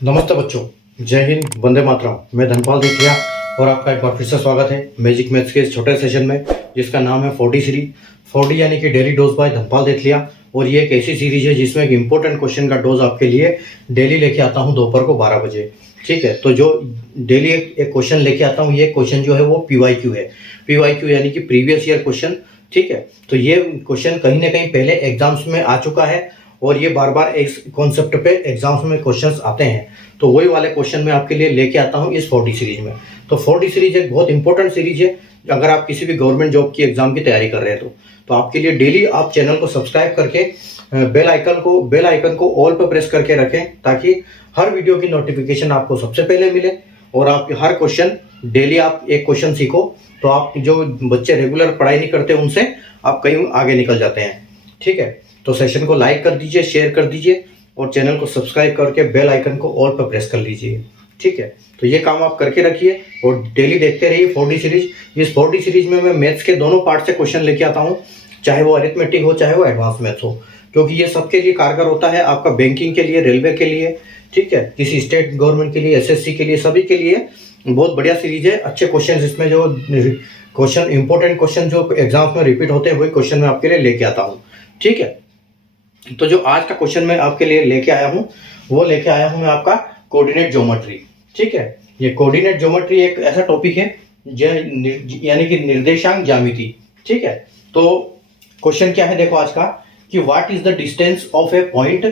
नमस्ते बच्चों, जय हिंद, वंदे मातरम। मैं धनपाल देखिया और आपका एक बार फिर से स्वागत है मैजिक मैथ्स के इस छोटे सेशन में, जिसका नाम है 40 सीरीज। 40 यानी कि डेली डोज बाय धनपाल देखिया। और ये एक ऐसी सीरीज है जिसमें एक इंपॉर्टेंट क्वेश्चन का डोज आपके लिए डेली लेके आता हूँ दोपहर को 12 बजे। ठीक है, तो जो डेली एक क्वेश्चन लेके आता हूँ, ये क्वेश्चन जो है वो PYQ है। PYQ यानी कि प्रीवियस ईयर क्वेश्चन। ठीक है, तो ये क्वेश्चन कहीं ना कहीं पहले एग्जाम्स में आ चुका है और ये बार बार इस कॉन्सेप्ट पे एग्जाम्स में क्वेश्चंस आते हैं। तो वही वाले क्वेश्चन मैं आपके लिए लेके आता हूँ इस 40 सीरीज में। तो 40 सीरीज एक बहुत इंपॉर्टेंट सीरीज है अगर आप किसी भी गवर्नमेंट जॉब की एग्जाम की तैयारी कर रहे हैं तो आपके लिए डेली आप चैनल को सब्सक्राइब करके बेल आइकन को ऑल पर प्रेस करके रखें, ताकि हर वीडियो की नोटिफिकेशन आपको सबसे पहले मिले और आप हर क्वेश्चन डेली आप एक क्वेश्चन सीखो। तो आप जो बच्चे रेगुलर पढ़ाई नहीं करते उनसे आप कहीं आगे निकल जाते हैं। ठीक है, तो सेशन को लाइक कर दीजिए, शेयर कर दीजिए और चैनल को सब्सक्राइब करके बेल आइकन को ऑल पर प्रेस कर लीजिए। ठीक है, तो ये काम आप करके रखिए और डेली देखते रहिए 40 सीरीज। इस 40 सीरीज में मैं मैथ्स के दोनों पार्ट से क्वेश्चन लेके आता हूँ, चाहे वो अरिथमेटिक हो चाहे वो एडवांस मैथ्स हो, क्योंकि ये सबके लिए कारगर होता है। आपका बैंकिंग के लिए, रेलवे के लिए, ठीक है, किसी स्टेट गवर्नमेंट के लिए, SSC के लिए, सभी के लिए बहुत बढ़िया सीरीज है। अच्छे क्वेश्चन इसमें जो क्वेश्चन इंपॉर्टेंट क्वेश्चन जो एग्जाम्स में रिपीट होते हैं वही क्वेश्चन मैं आपके लिए लेके आता हूँ। ठीक है, तो जो आज का क्वेश्चन मैं आपके लिए लेके आया हूँ वो लेके आया हूँ मैं आपका कोऑर्डिनेट ज्योमेट्री। ठीक है, ये कोऑर्डिनेट ज्योमेट्री एक ऐसा टॉपिक है यानी कि निर्देशांक ज्यामिति। ठीक है, तो क्वेश्चन क्या है देखो आज का, कि what is the distance of A point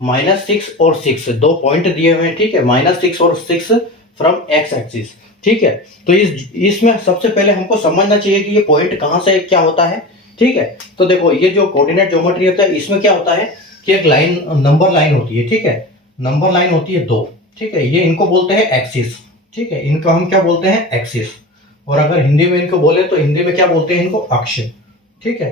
-6 और 6। दो पॉइंट दिए हुए हैं, ठीक है, -6 और 6 फ्रॉम एक्स एक्सिस। ठीक है, तो इसमें सबसे पहले हमको समझना चाहिए कि ये पॉइंट कहाँ से क्या होता है। ठीक है, तो देखो ये जो कोऑर्डिनेट ज्योमेट्री होता है इसमें क्या होता है कि एक लाइन, नंबर लाइन होती है। ठीक है, नंबर लाइन होती है 2। ठीक है, ये इनको बोलते हैं एक्सिस। ठीक है, इनको हम क्या बोलते हैं, एक्सिस। और अगर हिंदी में इनको बोले तो हिंदी में क्या बोलते हैं, इनको अक्ष। ठीक है,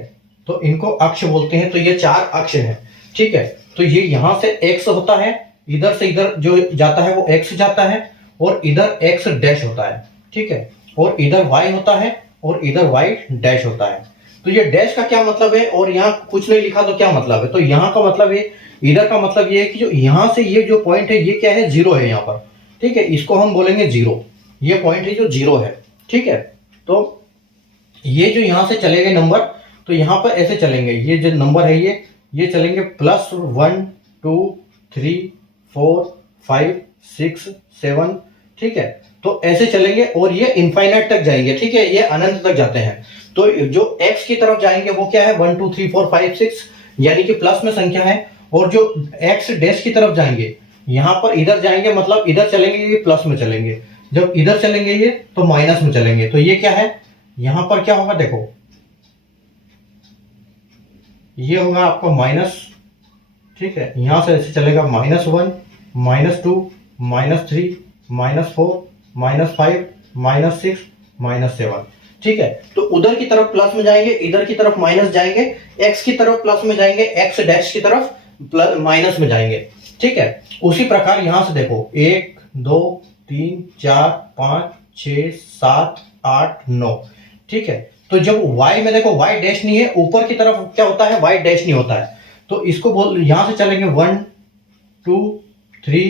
तो इनको अक्ष बोलते हैं। तो ये 4 अक्ष है। ठीक है, तो ये यहां से एक्स होता है, इधर से इधर जो जाता है वो एक्स जाता है और इधर एक्स डैश होता है। ठीक है, और इधर वाई होता है और इधर वाई डैश होता है। तो ये डैश का क्या मतलब है, और यहाँ कुछ नहीं लिखा तो क्या मतलब है, तो यहाँ का मतलब है, इधर का मतलब ये है कि जो यहाँ से ये जो पॉइंट है ये क्या है, 0 है यहाँ पर। ठीक है, इसको हम बोलेंगे 0। ये पॉइंट है जो 0 है। ठीक है, तो ये जो यहाँ से चले गए नंबर, तो यहाँ पर ऐसे चलेंगे, ये जो नंबर है ये चलेंगे +1 2 3 4 5 6 7। ठीक है, तो ऐसे चलेंगे और ये इनफाइनाइट तक जाएंगे। ठीक है, ये अनंत तक जाते हैं। तो जो x की तरफ जाएंगे वो क्या है, 1 2 3 4 5 6, यानी कि प्लस में संख्या है। और जो x डैश की तरफ जाएंगे, यहां पर इधर जाएंगे मतलब इधर चलेंगे ये प्लस में चलेंगे, जब इधर चलेंगे ये तो माइनस में चलेंगे। तो ये क्या है, यहां पर क्या होगा देखो, ये होगा आपका माइनस। ठीक है, यहां से ऐसे चलेगा -1 -2 -3 -4 -5 -6 -7। ठीक है, तो उधर की तरफ प्लस में जाएंगे, इधर की तरफ माइनस जाएंगे, एक्स की तरफ प्लस में जाएंगे, एक्स डैश की तरफ प्लस माइनस में जाएंगे। ठीक है, उसी प्रकार यहां से देखो 1 2 3 4 5 6 7 8 9। ठीक है, तो जब y में देखो y डैश नहीं है, ऊपर की तरफ क्या होता है, y डैश नहीं होता है। तो इसको बोल, यहां से चलेंगे 1 2 3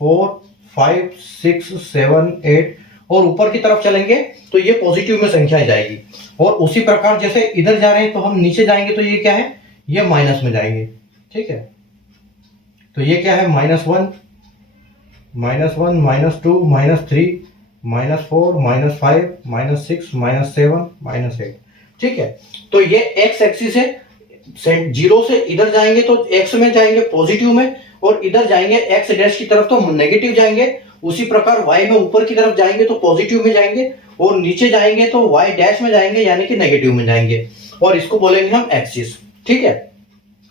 4 5 6 7 8 और ऊपर की तरफ चलेंगे तो ये पॉजिटिव में संख्या जाएगी। और उसी प्रकार जैसे इधर जा रहे हैं तो हम नीचे जाएंगे तो ये क्या है, ये माइनस में जाएंगे। ठीक है, तो ये क्या है, -1 -1 -2 -3 -4 -5 -6 -7 -8। ठीक है, तो ये x एक्सिस है, 0 से इधर जाएंगे तो x में जाएंगे पॉजिटिव में, और इधर जाएंगे x डैश की तरफ तो नेगेटिव जाएंगे। उसी प्रकार y में ऊपर की तरफ जाएंगे तो पॉजिटिव में जाएंगे, और नीचे जाएंगे तो y डैश में जाएंगे यानी कि नेगेटिव में जाएंगे, और इसको बोलेंगे हम एक्सिस। ठीक है,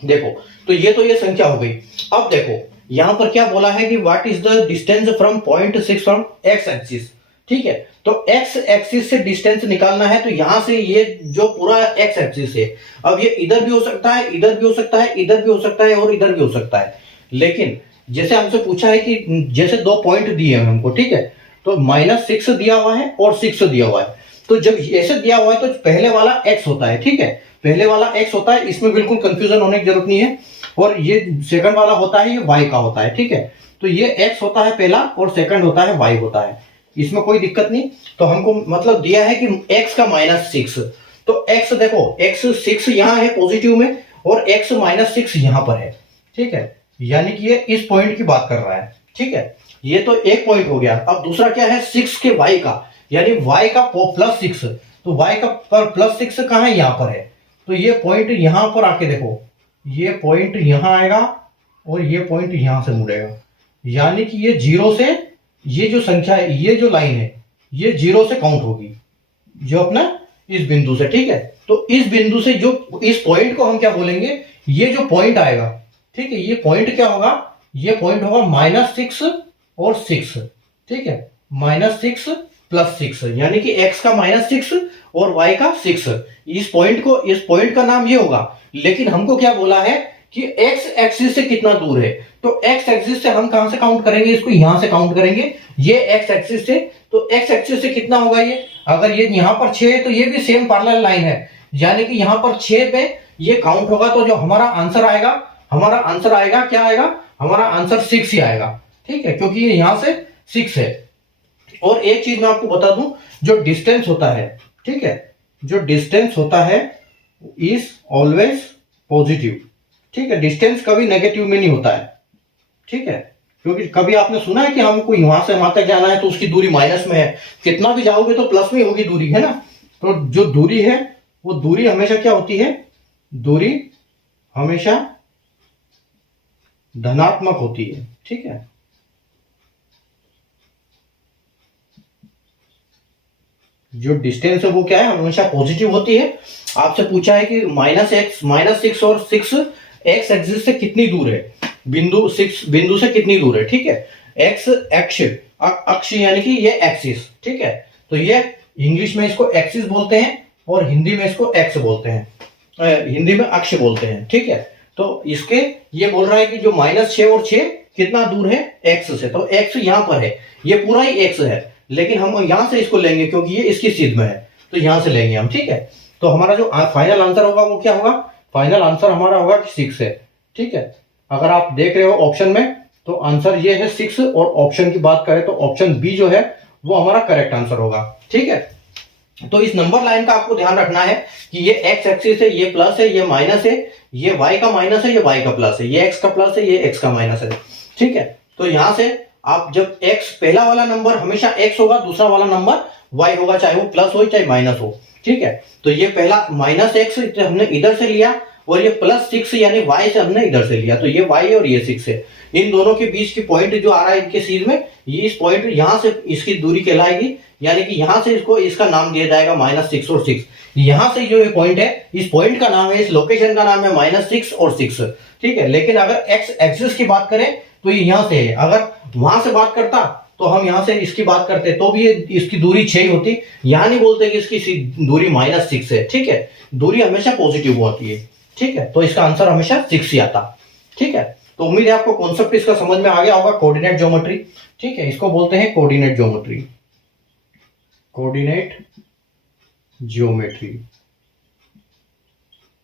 देखो तो ये संख्या हो गई। अब देखो यहां पर क्या बोला है कि what is the distance from point 6 from x axis. ठीक है, तो एक्स एक्सिस से डिस्टेंस निकालना है, तो यहां से ये जो पूरा एक्स एक्सिस है, अब ये इधर भी हो सकता है, इधर भी हो सकता है, इधर भी हो सकता है और इधर भी हो सकता है। लेकिन जैसे हमसे पूछा है कि जैसे 2 पॉइंट दिए हैं हमको, ठीक है, तो -6 दिया हुआ है और 6 दिया हुआ है। तो जब ऐसे दिया हुआ है तो पहले वाला x होता है। ठीक है, पहले वाला x होता है, इसमें बिल्कुल कंफ्यूजन होने की जरूरत नहीं है। और ये सेकंड वाला होता है, ये y का होता है। ठीक है, तो ये x होता है पहला और सेकंड होता है y होता है, इसमें कोई दिक्कत नहीं। तो हमको मतलब दिया है कि x का -6, तो x देखो x 6 यहाँ है पॉजिटिव में और x -6 यहाँ पर है, ठीक है, यानी कि ये इस पॉइंट की बात कर रहा है, ठीक है। ये तो एक पॉइंट हो गया। अब दूसरा क्या है, 6 के y का, यानी y का +6, तो y का पर +6 कहाँ है, यहाँ पर है। तो ये पॉइंट यहाँ पर आके देखो, ये पॉइंट यहाँ आएगा और ये पॉइंट यहाँ से मुड़ेगा, यानी कि ये 0 से, ये जो संख्या है, ये जो लाइन है, ये 0 से काउंट होगी, जो अपना इस बिंदु से, ठीक है। तो इस बिंदु से जो इस पॉइंट को हम क्या बोलेंगे, ये जो पॉइंट आएगा, ठीक है, ये पॉइंट क्या होगा, ये पॉइंट होगा -6 और 6, ठीक है, -6 + 6, यानी कि x का -6 और y का 6। इस पॉइंट का नाम ये होगा। लेकिन हमको क्या बोला है कि x एक्सिस से कितना दूर है, तो x एक्सिस से हम कहां से काउंट करेंगे, इसको यहां से काउंट करेंगे, ये x एक्सिस से। तो x एक्सिस से कितना होगा ये, अगर ये यहां पर 6 है तो ये भी सेम पैरेलल लाइन है, यानी कि यहां पर 6 पे ये काउंट होगा। तो जो हमारा आंसर आएगा क्या आएगा, हमारा आंसर 6 ही आएगा, ठीक है, क्योंकि ये यहां से 6 है। और एक चीज मैं आपको बता दूं, जो डिस्टेंस होता है, ठीक है, जो डिस्टेंस होता है इज ऑलवेज पॉजिटिव, ठीक है, डिस्टेंस कभी नेगेटिव में नहीं होता है, ठीक है, क्योंकि कभी आपने सुना है कि हमको यहां से वहां तक जाना है तो उसकी दूरी माइनस में है, कितना भी जाओगे तो प्लस में होगी दूरी, है ना। तो जो दूरी है वो दूरी हमेशा क्या होती है, दूरी हमेशा धनात्मक होती है, ठीक है। जो डिस्टेंस है वो क्या है, हमेशा पॉजिटिव होती है। आपसे पूछा है कि -6 और 6 एक्स एक्सिस से कितनी दूर है, बिंदु 6 बिंदु से कितनी दूर है, ठीक है। एक्स अक्ष यानी कि ये एक्सिस, ठीक है, तो ये इंग्लिश में इसको एक्सिस बोलते हैं और हिंदी में इसको एक्स बोलते हैं, हिंदी में अक्ष बोलते हैं, ठीक है। तो इसके ये बोल रहा है कि जो -6 और 6 कितना दूर है एक्स से, तो एक्स यहाँ पर है, ये पूरा ही एक्स है, लेकिन हम यहां से इसको लेंगे क्योंकि ये इसकी सीध में है, तो यहां से लेंगे हम, ठीक है। तो हमारा जो फाइनल आंसर होगा वो क्या होगा, फाइनल आंसर हमारा होगा कि 6 है, ठीक है। अगर आप देख रहे हो ऑप्शन में तो आंसर ये है 6, और ऑप्शन की बात करें तो ऑप्शन बी जो है वो हमारा करेक्ट आंसर होगा, ठीक है। तो इस नंबर लाइन का आपको ध्यान रखना है कि ये एक्स एक्सिस है, ये प्लस है, ये माइनस है, ये वाई का माइनस है, ये वाई का प्लस है, ये एक्स का प्लस है, ये एक्स का माइनस है, ठीक है। तो यहां से आप जब x, पहला वाला नंबर हमेशा x होगा, दूसरा वाला नंबर y होगा, चाहे वो प्लस हो चाहे माइनस हो, ठीक है। तो ये पहला -x हमने इधर से लिया और ये +6 यानी y से हमने इधर से लिया, तो ये y और ये 6 है। इन दोनों के बीच की पॉइंट जो आ रहा है इनके सीध में, ये इस पॉइंट यहां से इसकी दूरी कहलाएगी, यानी कि यहां से इसको इसका नाम दिया जाएगा -6 और 6। यहां से जो ये पॉइंट है, इस पॉइंट का नाम है, इस लोकेशन का नाम है -6 और 6, ठीक है। लेकिन अगर x एक्सिस की बात करें तो ये यहां से है, अगर वहां से बात करता तो हम यहां से इसकी बात करते तो भी ये इसकी दूरी 6 होती। यहां नहीं बोलते कि इसकी दूरी -6 है, ठीक है, दूरी हमेशा पॉजिटिव होती है, ठीक है। तो इसका आंसर हमेशा 6 ही आता, ठीक है। तो उम्मीद है आपको कॉन्सेप्ट इसका समझ में आ गया होगा। कोऑर्डिनेट ज्योमेट्री, ठीक है, इसको बोलते हैं कोऑर्डिनेट ज्योमेट्री, कोऑर्डिनेट ज्योमेट्री,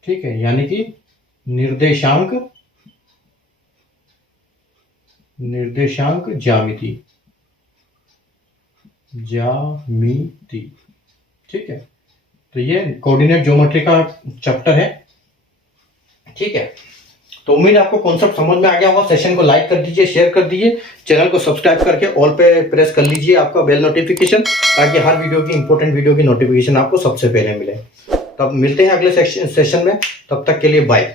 ठीक है, यानी कि निर्देशांक ज्यामिति, ठीक है। तो ये कोऑर्डिनेट ज्योमेट्री का चैप्टर है, ठीक है। तो उम्मीद है आपको कॉन्सेप्ट समझ में आ गया होगा। सेशन को लाइक कर दीजिए, शेयर कर दीजिए, चैनल को सब्सक्राइब करके ऑल पे प्रेस कर लीजिए आपका बेल नोटिफिकेशन, ताकि हर वीडियो की इंपॉर्टेंट वीडियो की नोटिफिकेशन आपको सबसे पहले मिले। तब मिलते हैं अगले सेशन में, तब तक के लिए बाय।